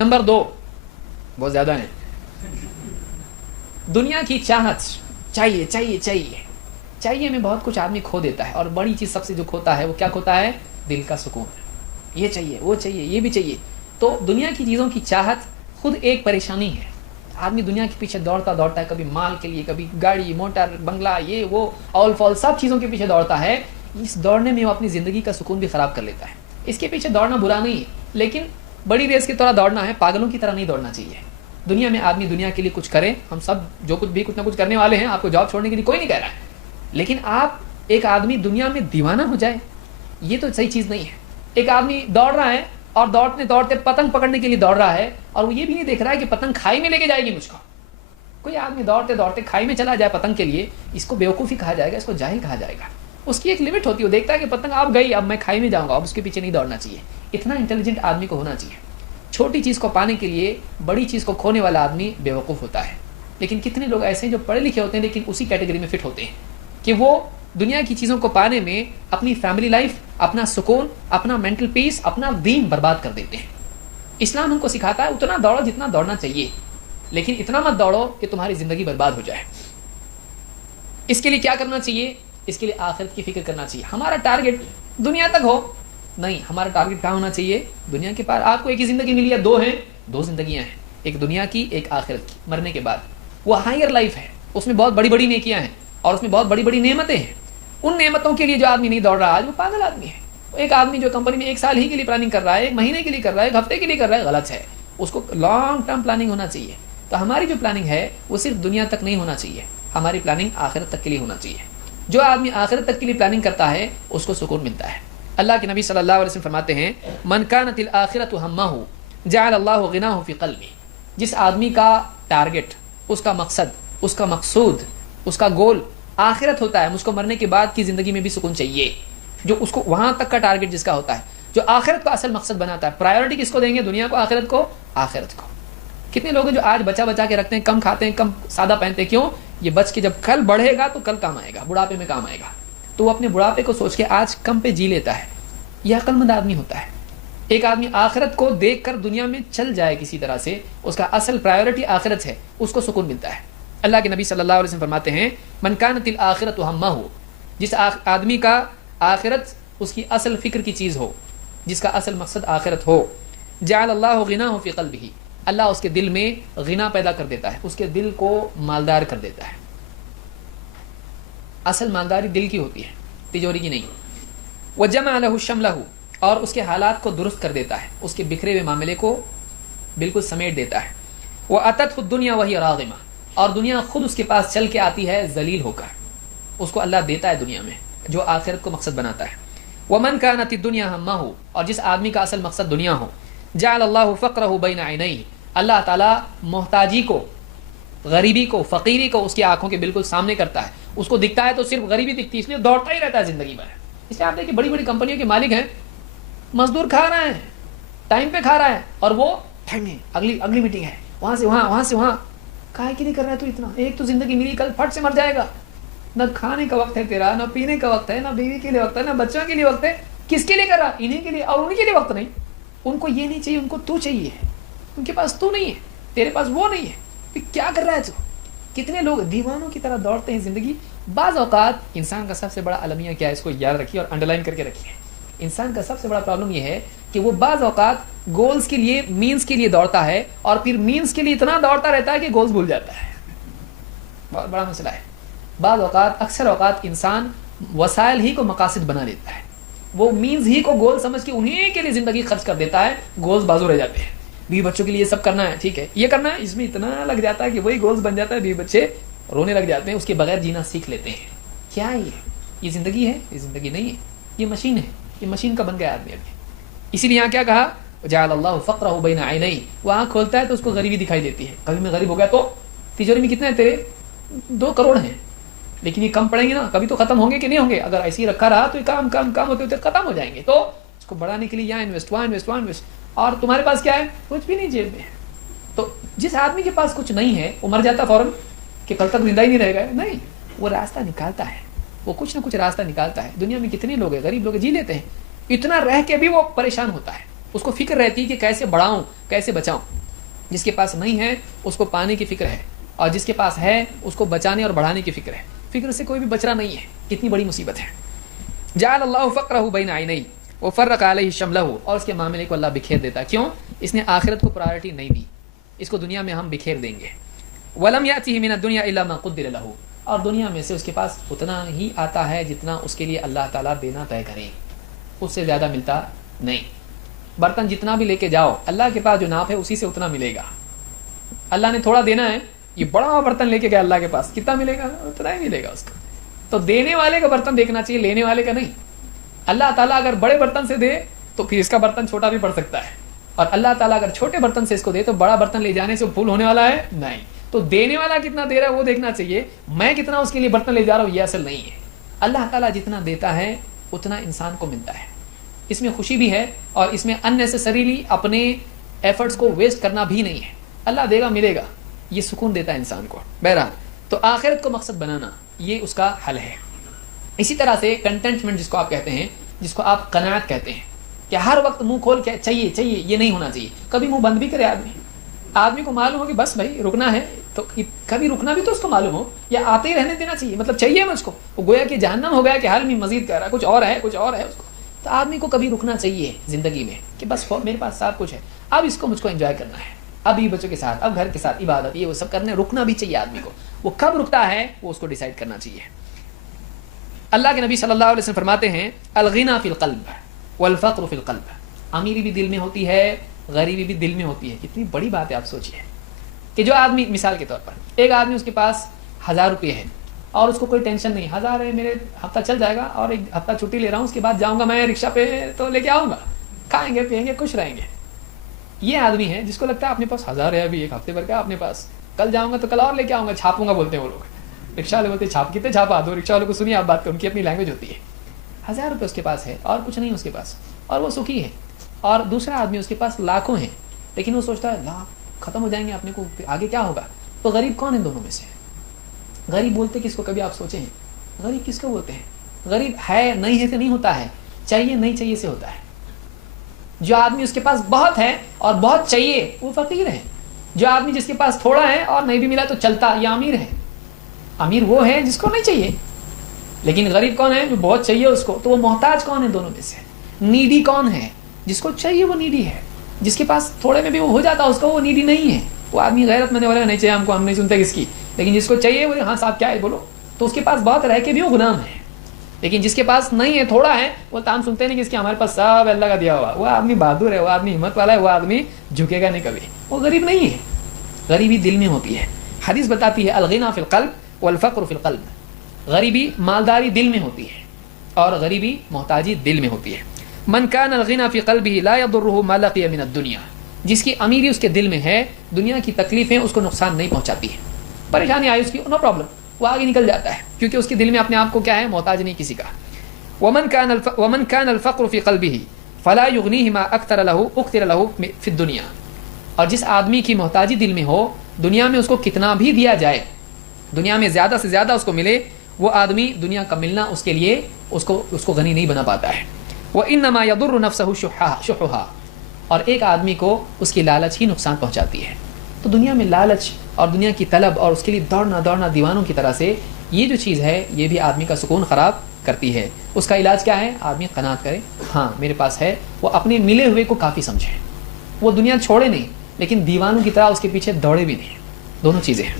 Number 2 बहुत ज़्यादा है, दुनिया की चाहत। चाहिए चाहिए चाहिए चाहिए में बहुत कुछ आदमी खो देता है, और बड़ी चीज़ सबसे जो खोता है वो क्या खोता है? दिल का सुकून। ये चाहिए, वो चाहिए, ये भी चाहिए। तो दुनिया की चीज़ों की चाहत खुद एक परेशानी है। आदमी दुनिया के पीछे दौड़ता दौड़ता है, कभी माल के लिए, कभी गाड़ी मोटर बंगला, ये वो ऑल फॉल सब चीज़ों के पीछे दौड़ता है। इस दौड़ने में वो अपनी ज़िंदगी का सुकून भी ख़राब कर लेता है। इसके पीछे दौड़ना बुरा नहीं है, लेकिन बड़ी रेस की तरह दौड़ना है, पागलों की तरह नहीं दौड़ना चाहिए। दुनिया में आदमी दुनिया के लिए कुछ करे, हम सब जो कुछ भी कुछ ना कुछ करने वाले हैं, आपको जॉब छोड़ने के लिए कोई नहीं कह रहा है, लेकिन आप एक आदमी दुनिया में दीवाना हो जाए, ये तो सही चीज़ नहीं है। एक आदमी दौड़ रहा है और दौड़ते दौड़ते पतंग पकड़ने के लिए दौड़ रहा है, और वो ये भी नहीं देख रहा है कि पतंग खाई में लेके जाएगी मुझको। कोई आदमी दौड़ते दौड़ते खाई में चला जाए पतंग के लिए, इसको बेवकूफ़ी कहा जाएगा, इसको जाहिल कहा जाएगा। उसकी एक लिमिट होती है, वो देखता है कि पतंग आप गई, अब मैं खाई में जाऊँगा, अब उसके पीछे नहीं दौड़ना चाहिए। इतना इंटेलिजेंट आदमी को होना चाहिए। छोटी चीज़ को पाने के लिए बड़ी चीज़ को खोने वाला आदमी बेवकूफ़ होता है। लेकिन कितने लोग ऐसे हैं जो पढ़े लिखे होते हैं, लेकिन उसी कैटेगरी में फिट होते हैं कि वो दुनिया की चीज़ों को पाने में अपनी फैमिली लाइफ, अपना सुकून, अपना मेंटल पीस, अपना दीन बर्बाद कर देते हैं। इस्लाम हमको सिखाता है उतना दौड़ो जितना दौड़ना चाहिए, लेकिन इतना मत दौड़ो कि तुम्हारी ज़िंदगी बर्बाद हो जाए। इसके लिए क्या करना चाहिए? इसके लिए आखिरत की फिक्र करना चाहिए। हमारा टारगेट दुनिया तक हो नहीं, हमारा टारगेट कहाँ होना चाहिए? दुनिया के पार। आपको एक ही ज़िंदगी मिली है, दो हैं, दो ज़िंदगियाँ हैं, एक दुनिया की, एक आखिरत की। मरने के बाद वो हायर लाइफ है, उसमें बहुत बड़ी बड़ी नेकियां हैं और उसमें बहुत बड़ी बड़ी नेमतें हैं। उन नेमतों के लिए जो आदमी नहीं दौड़ रहा आज, वो पागल आदमी है। एक आदमी जो कंपनी में एक साल ही के लिए प्लानिंग कर रहा है, एक महीने के लिए कर रहा है, एक हफ्ते के लिए कर रहा है, गलत है। उसको लॉन्ग टर्म प्लानिंग होना चाहिए। तो हमारी जो प्लानिंग है वो सिर्फ दुनिया तक नहीं होना चाहिए, हमारी प्लानिंग आखिरत तक के लिए होना चाहिए। जो आदमी आखिरत तक के लिए प्लानिंग करता है उसको सुकून मिलता है। अल्लाह के नबी सल्लल्लाहु अलैहि वसल्लम फरमाते हैं, मन कानतिल आखिरतु हम्महु जअल अल्लाहु गिनाहु फी क़ल्बी। जिस आदमी का टारगेट, उसका मकसद, उसका मकसूद, उसका गोल आखिरत होता है, मुझको मरने के बाद की ज़िंदगी में भी सुकून चाहिए, जो उसको वहाँ तक का टारगेट जिसका होता है, जो आखिरत को असल मकसद बनाता है। प्रायोरिटी किसको देंगे? दुनिया को, आखिरत को? आखिरत को। कितने लोग हैं जो आज बचा बचा के रखते हैं, कम खाते हैं, कम सादा पहनते हैं, क्यों? ये बच के जब कल बढ़ेगा तो कल काम आएगा, बुढ़ापे में काम आएगा। तो वो अपने बुढ़ापे को सोच के आज कम पे जी लेता है। यह अक्लमंद आदमी होता है। एक आदमी आखिरत को देखकर दुनिया में चल जाए किसी तरह से, उसका असल प्रायोरिटी आखिरत है, उसको सुकून मिलता है। अल्लाह के नबी सल्लल्लाहु अलैहि वसल्लम फरमाते हैं, मन कानतिल आखिरतु हम्महु। जिस आदमी का आखिरत उसकी असल फिक्र की चीज़ हो, जिसका असल मकसद आखिरत हो, जअल अल्लाहु गिनाहु फी क़ल्बिही। अल्लाह उसके दिल में गिना पैदा कर देता है, उसके दिल को मालदार कर देता है। असल मालदारी दिल की होती है, तिजोरी की नहीं। वजमा लहु शमलहु, और उसके हालात को दुरुस्त कर देता है, उसके बिखरे हुए मामले को बिल्कुल समेट देता है। वह अतत दुनिया वही रागिमा, और दुनिया खुद उसके पास चल के आती है जलील होकर। उसको अल्लाह देता है दुनिया में जो आखिरत को मकसद बनाता है। वमन कानति दुनिया हम्महु, और जिस आदमी का असल मकसद दुनिया हो, जअल अल्लाहु फ़क़रहु बैन ऐनैहि। अल्लाह ताला मोहताजी को, गरीबी को, फ़कीरी को उसकी आंखों के बिल्कुल सामने करता है। उसको दिखता है तो सिर्फ गरीबी दिखती है, इसलिए दौड़ता ही रहता है ज़िंदगी भर। इसलिए आप देखिए बड़ी बड़ी कंपनियों के मालिक हैं, मजदूर खा रहा है, टाइम पे खा रहा है, और वो टाइम में अगली मीटिंग है, वहाँ से वहाँ, वहाँ से वहाँ। काहे के लिए कर रहा है तू इतना? एक तो ज़िंदगी मिली, कल फट से मर जाएगा। न खाने का वक्त है तेरा, न पीने का वक्त है, न बीवी के लिए वक्त है, न बच्चों के लिए वक्त है। किसके लिए कर रहा? इन्हीं के लिए, और उन्हीं के लिए वक्त नहीं। उनको ये नहीं चाहिए, उनको तू चाहिए। उनके पास तू नहीं है, तेरे पास वो नहीं है, फिर क्या कर रहा है तू? कितने लोग दीवानों की तरह दौड़ते हैं ज़िंदगी। बाज़ औक़ात इंसान का सबसे बड़ा अलमिया क्या है, इसको याद रखिए और अंडरलाइन करके रखिए। इंसान का सबसे बड़ा प्रॉब्लम यह है कि वो बाज़ औक़ात गोल्स के लिए, मीन्स के लिए दौड़ता है, और फिर मीन्स के लिए इतना दौड़ता रहता है कि गोल्स भूल जाता है। बहुत बड़ा मसला है। बाज़ औक़ात, अक्सर औक़ात इंसान वसाइल ही को मकासद बना लेता है, वो मीन्स ही को गोल समझ के उन्हीं के लिए ज़िंदगी खर्च कर देता है, गोल्स बाजू रह जाते हैं। बीवी बच्चों के लिए सब करना है, ठीक है, ये करना है, इसमें इतना लग जाता है कि वही गोल्स बन जाता है, बीवी बच्चे रोने लग जाते हैं, उसके बगैर जीना सीख लेते हैं। क्या है ये ज़िंदगी है? ये ज़िंदगी नहीं है, ये मशीन है। ये मशीन का बन गया आदमी अभी। इसीलिए यहाँ क्या कहा, जअल अल्लाहु फ़क़रहु बैन ऐनैहि। वो आँख खोलता है तो उसको गरीबी दिखाई देती है। कभी मैं गरीब हो गया तो तिजोरी में कितने हैं तेरे? 2 करोड़ हैं, लेकिन ये कम पड़ेंगे ना, कभी तो खत्म होंगे कि नहीं होंगे? अगर ऐसे ही रखा रहा तो ये काम काम काम होते होते खत्म हो जाएंगे। तो इसको बढ़ाने के लिए यहाँ इन्वेस्ट, वहाँ इन्वेस्ट, वहाँ इन्वेस्ट, और तुम्हारे पास क्या है? कुछ भी नहीं जेब में। तो जिस आदमी के पास कुछ नहीं है वो मर जाता फौरन कि कल तक जिंदा ही नहीं रहेगा? नहीं, वो रास्ता निकालता है, वो कुछ ना कुछ रास्ता निकालता है। दुनिया में कितने लोग हैं, गरीब लोग जी लेते हैं, इतना रह के भी वो परेशान होता है। اس کو فکر رہتی ہے کہ کیسے بڑھاؤں کیسے بچاؤں. جس کے پاس نہیں ہے اس کو پانے کی فکر ہے, اور جس کے پاس ہے اس کو بچانے اور بڑھانے کی فکر ہے. فکر سے کوئی بھی بچنا نہیں ہے. کتنی بڑی مصیبت ہے. جعل اللہ فقرہ بین عینیہ وفرق علیہ شملہ, اور اس کے معاملے کو اللہ بکھیر دیتا. کیوں؟ اس نے آخرت کو پرائرٹی نہیں دی. اس کو دنیا میں ہم بکھیر دیں گے. ولم یأتہ من الدنیا الا ما قدر لہ, اور دنیا میں سے اس کے پاس اتنا ہی آتا ہے جتنا اس کے لیے اللہ تعالیٰ دینا طے کرے, اس سے زیادہ ملتا نہیں. برتن جتنا بھی لے کے جاؤ, اللہ کے پاس جو ناپ ہے اسی سے اتنا ملے گا. اللہ نے تھوڑا دینا ہے, یہ بڑا برتن لے کے گیا اللہ کے پاس, کتنا ملے گا؟ اتنا ہی ملے گا اس کو. تو دینے والے کا برتن دیکھنا چاہیے, لینے والے کا نہیں. اللہ تعالیٰ اگر بڑے برتن سے دے تو پھر اس کا برتن چھوٹا بھی پڑ سکتا ہے, اور اللہ تعالیٰ اگر چھوٹے برتن سے اس کو دے تو بڑا برتن لے جانے سے پھول ہونے والا ہے نہیں. تو دینے والا کتنا دے رہا ہے وہ دیکھنا چاہیے, میں کتنا اس کے لیے برتن لے جا رہا ہوں یہ اصل نہیں ہے. اللہ تعالیٰ جتنا دیتا ہے اتنا انسان کو ملتا ہے. اس میں خوشی بھی ہے, اور اس میں اننیسسریلی اپنے ایفرٹس کو ویسٹ کرنا بھی نہیں ہے. اللہ دے گا ملے گا, یہ سکون دیتا ہے انسان کو. بہرحال تو آخرت کو مقصد بنانا یہ اس کا حل ہے. اسی طرح سے کنٹینٹمنٹ جس کو آپ کہتے ہیں, جس کو آپ قناعت کہتے ہیں, کہ ہر وقت منہ کھول کے چاہیے چاہیے, یہ نہیں ہونا چاہیے. کبھی منہ بند بھی کرے آدمی کو معلوم ہو کہ بس بھائی رکنا ہے, تو کبھی رکنا بھی تو اس کو معلوم ہو, یا آتے ہی رہنے دینا چاہیے. مطلب چاہیے مجھ کو, وہ گویا کہ جہنم ہو گیا کہ حال میں مزید کر رہا ہے, کچھ اور ہے کچھ اور ہے اس کو. تو آدمی کو کبھی رکنا چاہیے زندگی میں کہ بس میرے پاس سب کچھ ہے, اب اس کو مجھ کو انجوائے کرنا ہے, اب یہ بچوں کے ساتھ, اب گھر کے ساتھ عبادت, یہ وہ سب کرنے. رکنا بھی چاہیے آدمی کو. وہ کب رکتا ہے وہ اس کو ڈیسائیڈ کرنا چاہیے. اللہ کے نبی صلی اللہ علیہ وسلم فرماتے ہیں الغنى فی القلب والفقر فی القلب. امیری بھی دل میں ہوتی ہے, غریبی بھی دل میں ہوتی ہے. کتنی بڑی بات ہے, آپ سوچئے کہ جو آدمی, مثال کے طور پر ایک آدمی اس کے پاس 1000 روپے ہے اور اس کو کوئی ٹینشن نہیں, 1000 ہے میرے ہفتہ چل جائے گا, اور ایک ہفتہ چھٹی لے رہا ہوں, اس کے بعد جاؤں گا میں رکشہ پہ تو لے کے آؤں گا, کھائیں گے پیئیں گے خوش رہیں گے. یہ آدمی ہے جس کو لگتا ہے اپنے پاس 1000 ہے, ابھی ایک ہفتے بھر کا اپنے پاس, کل جاؤں گا تو کل اور لے کے آؤں گا, چھاپوں گا بولتے ہیں وہ لوگ. رکشہ والے بولتے ہیں چھاپ, کتنے چھاپا دو. رکشہ والوں کو سنیے آپ بات کر, ان کی اپنی لینگویج ہوتی ہے. 1000 روپے اس کے پاس ہے اور کچھ نہیں اس کے پاس, اور وہ سکھی ہے. اور دوسرا آدمی اس کے پاس لاکھوں ہیں, لیکن وہ سوچتا ہے لاکھ ختم ہو جائیں گے اپنے کو, آگے کیا ہوگا. تو غریب کون ہے دونوں میں سے؟ غریب بولتے کس کو, کبھی آپ سوچیں ہیں غریب کس کو بولتے ہیں؟ غریب ہے نہیں ہے سے نہیں ہوتا ہے, چاہیے نہیں چاہیے سے ہوتا ہے. جو آدمی اس کے پاس بہت ہے اور بہت چاہیے وہ فقیر ہے. جو آدمی جس کے پاس تھوڑا ہے اور نہیں بھی ملا تو چلتا, یہ امیر ہے. امیر وہ ہے جس کو نہیں چاہیے, لیکن غریب کون ہے؟ جو بہت چاہیے اس کو. تو وہ محتاج کون ہے دونوں میں سے؟ نیڈی کون ہے؟ جس کو چاہیے وہ نیڈی ہے. جس کے پاس تھوڑے میں بھی وہ ہو جاتا اس کو, وہ نیڈی نہیں ہے. وہ آدمی غیرت مند والا نہیں چاہیے ہم کو, ہم نہیں سنتے کس کی, لیکن جس کو چاہیے وہ ہاں صاحب کیا ہے بولو, تو اس کے پاس بہت رہ کے بھی وہ غلام ہے. لیکن جس کے پاس نہیں ہے, تھوڑا ہے, وہ تام سنتے نہیں کہ اس کے ہمارے پاس سب اللہ کا دیا ہوا, وہ آدمی بہادر ہے, وہ آدمی ہمت والا ہے, وہ آدمی جھکے گا نہیں کبھی. وہ غریب نہیں ہے. غریبی دل میں ہوتی ہے. حدیث بتاتی ہے الغنى فی القلب والفقر فی القلب. غریبی مالداری دل میں ہوتی ہے اور غریبی محتاجی دل میں ہوتی ہے. من کان الغنى فی قلبه لا يضره ما لقي من الدنيا. جس کی امیری اس کے دل میں ہے, دنیا کی تکلیفیں اس کو نقصان نہیں پہنچاتی ہیں. پریشانی آئی اس کی, نو پرابلم, وہ آگے نکل جاتا ہے, کیونکہ اس کے دل میں اپنے آپ کو کیا ہے, محتاج نہیں کسی کا. ومن كان الفقر في قلبه فلا يغنيه ما اكثر له في الدنيا. اور جس آدمی کی محتاجی دل میں ہو, دنیا میں اس کو کتنا بھی دیا جائے, دنیا میں زیادہ سے زیادہ اس کو ملے, وہ آدمی دنیا کا ملنا اس کے لیے اس کو غنی نہیں بنا پاتا ہے. وانما يضر نفسه شحها. اور ایک آدمی کو اس کی لالچ ہی نقصان پہنچاتی ہے. تو دنیا میں لالچ اور دنیا کی طلب اور اس کے لیے دوڑنا دیوانوں کی طرح سے, یہ جو چیز ہے یہ بھی آدمی کا سکون خراب کرتی ہے. اس کا علاج کیا ہے؟ آدمی قناعت کرے, ہاں میرے پاس ہے, وہ اپنے ملے ہوئے کو کافی سمجھے, وہ دنیا چھوڑے نہیں لیکن دیوانوں کی طرح اس کے پیچھے دوڑے بھی نہیں. دونوں چیزیں ہیں.